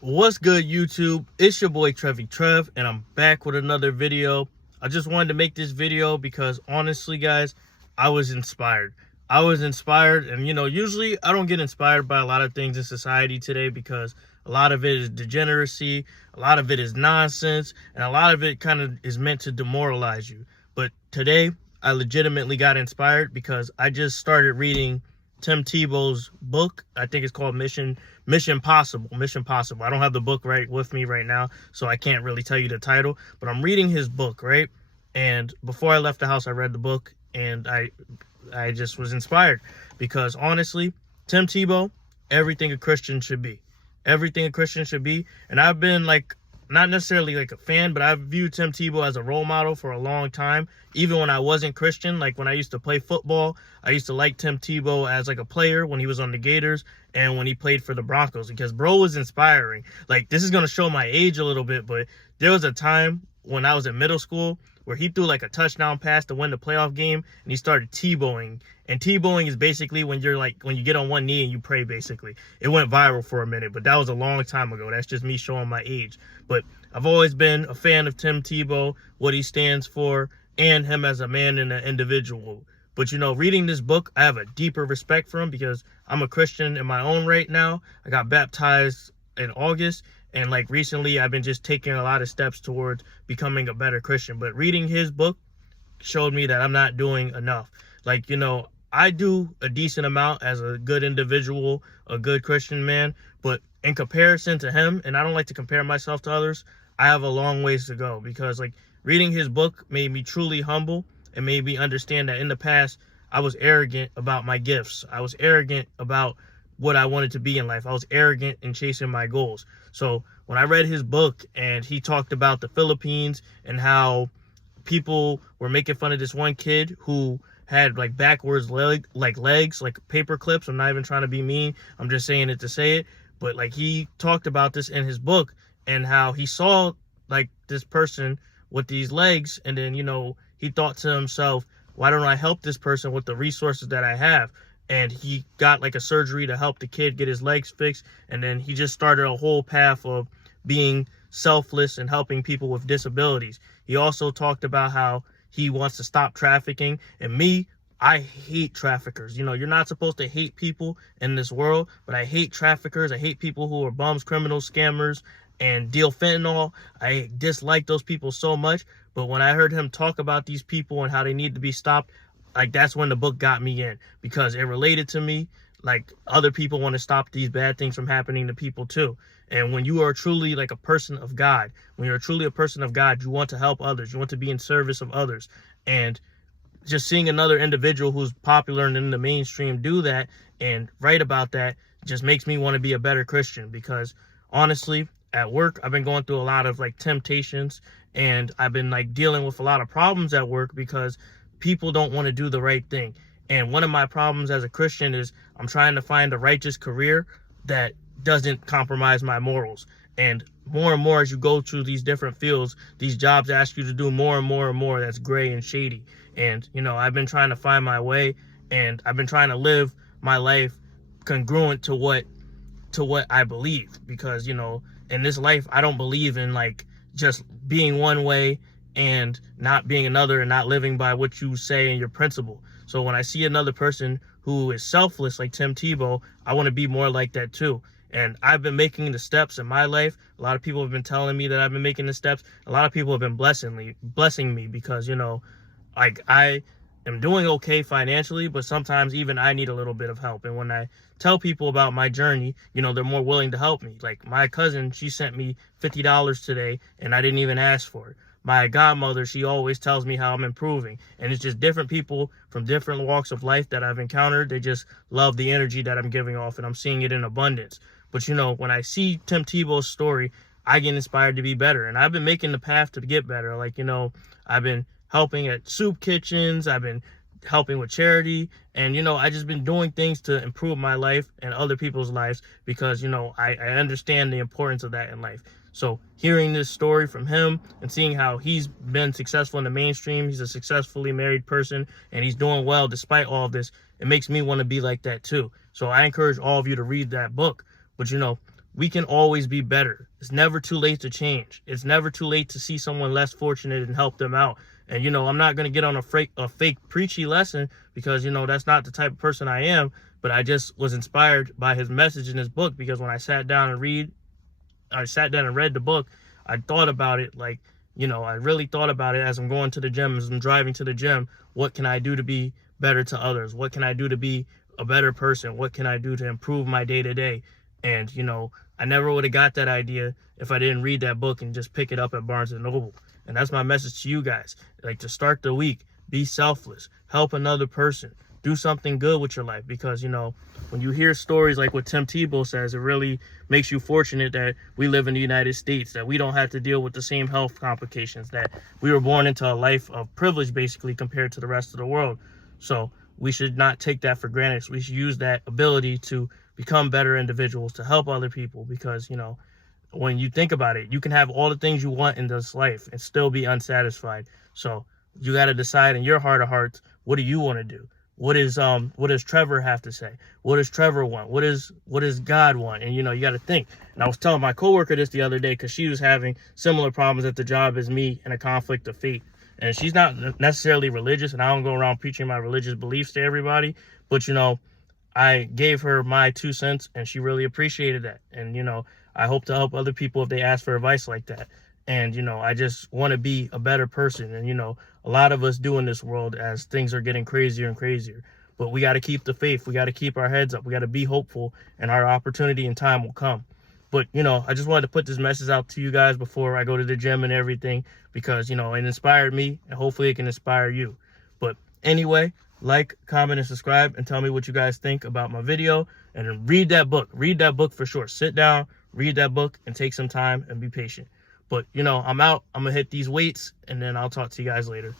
What's good, YouTube? It's your boy Trev, and I'm back with another video. I just wanted to make this video because honestly, guys, I was inspired. And usually I don't get inspired by a lot of things in society today because a lot of it is degeneracy, a lot of it is nonsense, and a lot of it kind of is meant to demoralize you. But today, I legitimately got inspired because I just started reading Tim Tebow's book. I think it's called Mission Possible. Mission Possible. I don't have the book right with me right now, so I can't really tell you the title, but I'm reading his book, right? And before I left the house, I read the book, and I just was inspired because honestly, Tim Tebow, everything a Christian should be. Everything a Christian should be. And I've been like, not necessarily like a fan, but I've viewed Tim Tebow as a role model for a long time. Even when I wasn't Christian, like when I used to play football, I used to like Tim Tebow as like a player when he was on the Gators and when he played for the Broncos because bro was inspiring. Like, this is going to show my age a little bit, but there was a time when I was in middle school where he threw like a touchdown pass to win the playoff game and he started Tebowing. And Tebowing is basically when you get on one knee and you pray, basically. It went viral for a minute, but that was a long time ago. That's just me showing my age. But I've always been a fan of Tim Tebow, what he stands for, and him as a man and an individual. But, reading this book, I have a deeper respect for him because I'm a Christian in my own right now. I got baptized in August. And like recently, I've been just taking a lot of steps towards becoming a better Christian. But reading his book showed me that I'm not doing enough. Like, I do a decent amount as a good individual, a good Christian man. But in comparison to him, and I don't like to compare myself to others, I have a long ways to go because like reading his book made me truly humble and made me understand that in the past, I was arrogant about my gifts. I was arrogant about what I wanted to be in life. I was arrogant in chasing my goals. So when I read his book and he talked about the Philippines and how people were making fun of this one kid who had like backwards legs, like paper clips. I'm not even trying to be mean. I'm just saying it to say it. But like he talked about this in his book and how he saw like this person with these legs. And then, he thought to himself, why don't I help this person with the resources that I have? And he got like a surgery to help the kid get his legs fixed. And then he just started a whole path of being selfless and helping people with disabilities. He also talked about how he wants to stop trafficking. And me, I hate traffickers. You're not supposed to hate people in this world, but I hate traffickers. I hate people who are bums, criminals, scammers, and deal fentanyl. I dislike those people so much. But when I heard him talk about these people and how they need to be stopped, like that's when the book got me in because it related to me. Like other people want to stop these bad things from happening to people too. And when you are truly like a person of God, when you're truly a person of God, you want to help others. You want to be in service of others. And just seeing another individual who's popular and in the mainstream do that and write about that just makes me want to be a better Christian because honestly, at work, I've been going through a lot of like temptations and I've been like dealing with a lot of problems at work because people don't want to do the right thing. And one of my problems as a Christian is I'm trying to find a righteous career that doesn't compromise my morals. And more as you go through these different fields, these jobs ask you to do more and more that's gray and shady. And, I've been trying to find my way and I've been trying to live my life congruent to what I believe. Because, in this life, I don't believe in like just being one way and not being another and not living by what you say and your principle. So when I see another person who is selfless like Tim Tebow, I want to be more like that too. And I've been making the steps in my life. A lot of people have been telling me that I've been making the steps. A lot of people have been blessing me because, like I am doing okay financially, but sometimes even I need a little bit of help. And when I tell people about my journey, they're more willing to help me. Like my cousin, she sent me $50 today and I didn't even ask for it. My godmother, she always tells me how I'm improving. And it's just different people from different walks of life that I've encountered. They just love the energy that I'm giving off and I'm seeing it in abundance. But, when I see Tim Tebow's story, I get inspired to be better. And I've been making the path to get better. Like, I've been helping at soup kitchens. I've been helping with charity. And, I just been doing things to improve my life and other people's lives because, I understand the importance of that in life. So hearing this story from him and seeing how he's been successful in the mainstream, he's a successfully married person and he's doing well despite all of this, it makes me want to be like that too. So I encourage all of you to read that book. But, we can always be better. It's never too late to change. It's never too late to see someone less fortunate and help them out. And, you know, I'm not going to get on a fake preachy lesson because, you know, that's not the type of person I am. But I just was inspired by his message in his book, because when I sat down and read the book, I thought about it like, you know, I really thought about it as I'm going to the gym, as I'm driving to the gym. What can I do to be better to others? What can I do to be a better person? What can I do to improve my day to day? And, you know, I never would have got that idea if I didn't read that book and just pick it up at Barnes & Noble. And that's my message to you guys. Like, to start the week, be selfless, help another person, do something good with your life. Because, you know, when you hear stories like what Tim Tebow says, it really makes you fortunate that we live in the United States, that we don't have to deal with the same health complications, that we were born into a life of privilege, basically, compared to the rest of the world. So we should not take that for granted. So we should use that ability to become better individuals, to help other people. Because, you know, when you think about it, you can have all the things you want in this life and still be unsatisfied. So you got to decide in your heart of hearts, what do you want to do? What does Trevor have to say? What does Trevor want? What does God want? And, you know, you got to think. And I was telling my coworker this the other day, because she was having similar problems at the job as me, and a conflict of faith. And she's not necessarily religious, and I don't go around preaching my religious beliefs to everybody. But, you know, I gave her my 2 cents, and she really appreciated that. And, you know, I hope to help other people if they ask for advice like that. And, you know, I just want to be a better person. And, you know, a lot of us do in this world as things are getting crazier and crazier. But we got to keep the faith. We got to keep our heads up. We got to be hopeful, and our opportunity and time will come. But, you know, I just wanted to put this message out to you guys before I go to the gym and everything, because, you know, it inspired me, and hopefully it can inspire you. But anyway, like, comment, and subscribe, and tell me what you guys think about my video. And then read that book. Read that book for sure. Sit down, read that book, and take some time and be patient. But, you know, I'm out. I'm going to hit these weights, and then I'll talk to you guys later.